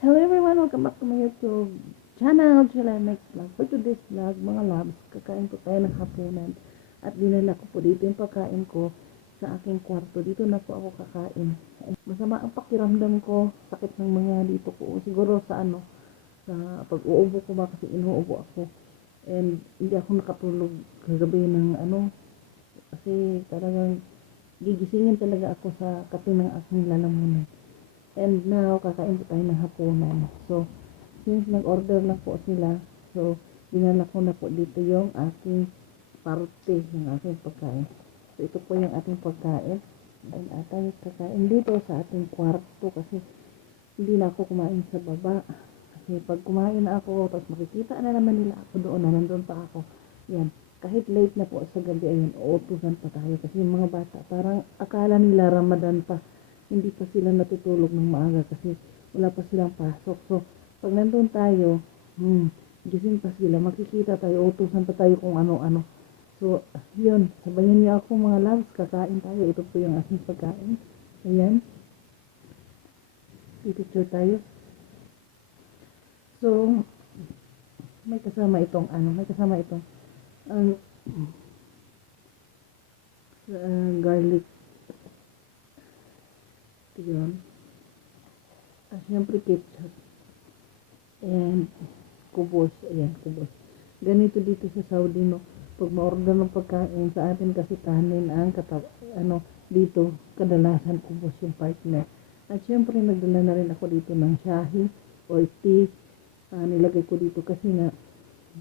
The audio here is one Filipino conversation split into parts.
Hello everyone, welcome back to my YouTube channel, Chilemex Vlog. For today's vlog, mga labs, kakain po tayo ng hapunan. At dinala ko po dito yung pagkain ko sa aking kwarto. Dito na po ako kakain. Masama ang pakiramdam ko, sakit ng mga dito ko. Siguro sa pag-uubo ko ba kasi inuubo ako. And hindi ako nakatulog kagabi ng kasi talagang gigisingin talaga ako sa kape ng aking lalamunan. And now, kakain po tayo ng hapunan. So, since nag-order lang po sila, so, dinala ko na po dito yung aking parte ng aking pagkain. So, ito po yung ating pagkain. And tayo kakain dito sa ating kwarto kasi hindi na ako kumain sa baba. Kasi pag kumain na ako, tapos makikita na naman nila ako doon na nandun pa ako. Yan. Kahit late na po sa gabi, ayun, uutusan pa tayo. Kasi yung mga bata, parang akala nila Ramadan pa, hindi pa sila natutulog ng maaga kasi wala pa silang pasok. So, pag nandun tayo, gising pa sila, makikita tayo, utusan pa tayo kung ano-ano. So, yun, sabayan niyo ako mga loves, kakain tayo. Ito po yung aking pagkain. Ayan, pipicture tayo. So, may kasama itong ang garlic. Ito yun. Siyempre ketchup. And kubos. Ayan, kubos. Ganito dito sa Saudi, no? Pag ma-order ng pagkain, sa atin kasi kanin ang dito, kadalasan kubos yung partner. At syempre, nagdala na rin ako dito ng shahi or tea. Nilagay ko dito kasi nga,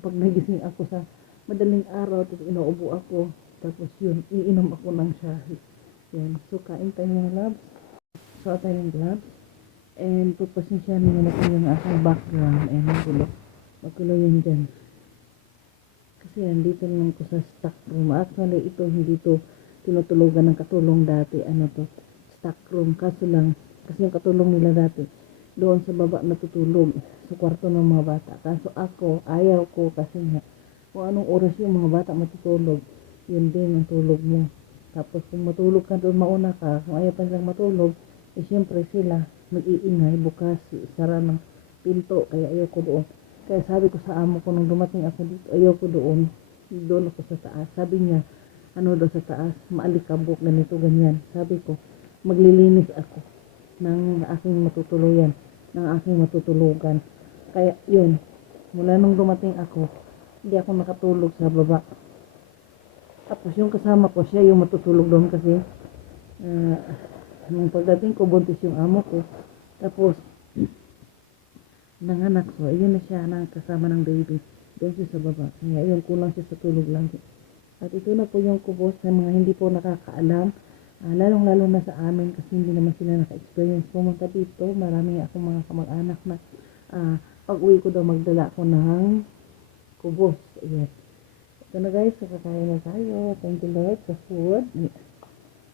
pag nagising ako sa madaling araw, tapos inuubo ako, tapos yun, iinom ako ng shahi. Yan. So, kain tayo mga labs. So, tayo ng gloves. And pagpasensya nyo na po yung aking background. And magulo yan dyan. Kasi nandito lang ko sa stock room. Actually, ito hindi to tinutulugan ng katulong dati. Stock room. Kaso lang, kasi yung katulong nila dati, doon sa baba natutulog sa kwarto ng mga bata. Kaso ako, ayaw ko kasi nga, kung anong oras yung mga bata matutulog, yun din ang tulog mo. Tapos kung matulog ka doon, mauna ka, kung ayaw pa nilang matulog, siyempre sila mag-iingay, bukas, sara ng pinto, kaya ayaw ko doon. Kaya sabi ko sa amo ko nung dumating ako dito, ayaw ko doon ako sa taas. Sabi niya, daw sa taas, maalikabok, ganito, ganyan. Sabi ko, maglilinis ako ng aking matutuluyan, ng aking matutulugan. Kaya yun, mula nung dumating ako, hindi ako nakatulog sa baba. Tapos yung kasama ko, siya yung matutulog doon kasi nung pagdating ko, buntis yung amo ko. Tapos, nanganak ko, ayun na siya na kasama ng baby. Doon siya sa baba. Kaya yun, kulang siya sa tulog lang. At ito na po yung kubos sa mga hindi po nakakaalam. Lalong-lalo na sa amin kasi hindi naman sila naka-experience pumunta dito. Marami akong mga kamag-anak na pag-uwi ko daw magdala ako ng kubos. Yes. Ito na guys, kakain na tayo. Thank you Lord sa food.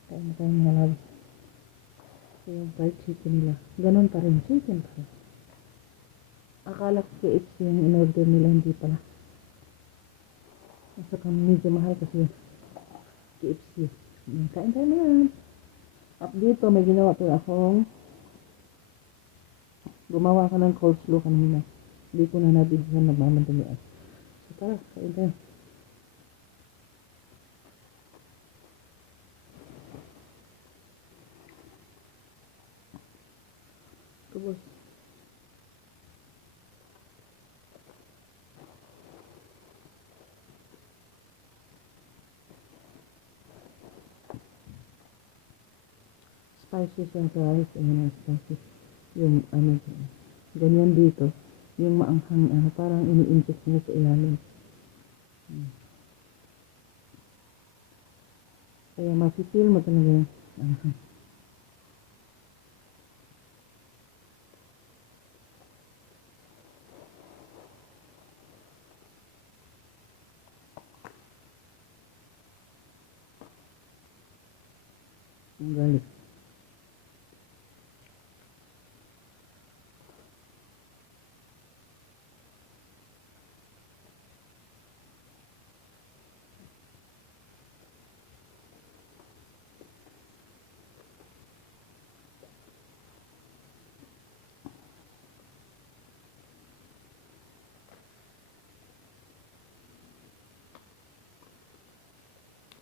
Kain na tayo mga loves. So yung fried chicken nila. Ganon pa rin, chicken pa rin. Akala ko KFC yung in-order nila, hindi pala. At saka medyo mahal kasi KFC. Kain tayo na yan. Up dito, may ginawa po akong gumawa ka ng coleslaw kanina. Hindi ko na nabigyan, nagmamadalian. So tara, kain tayo. Kubos. Spicy siya guys. Ayan ang spicy. Yung ganyan dito. Yung maanghang, parang ini-inject niya sa ilalim. Kaya mapipil mo talaga yung anghang. Ang garlic.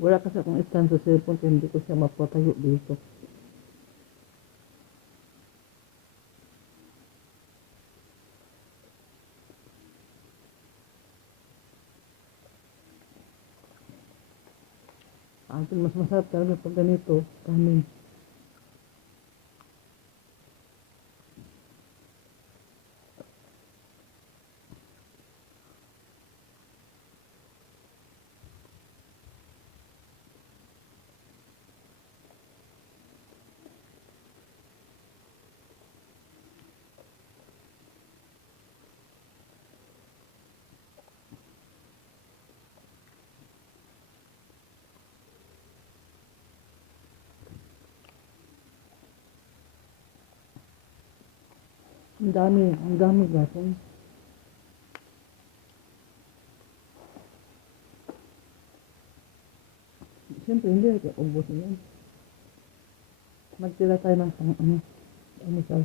Wala kasi akong stand sa cellphone kaya hindi ko siya mapatayo dito. Akin mas masarap talaga pag ganito, kanin. Ang dami gasong. Siyempre, hindi rin ubusin yan. Magtira tayo ng pang ano, almusal.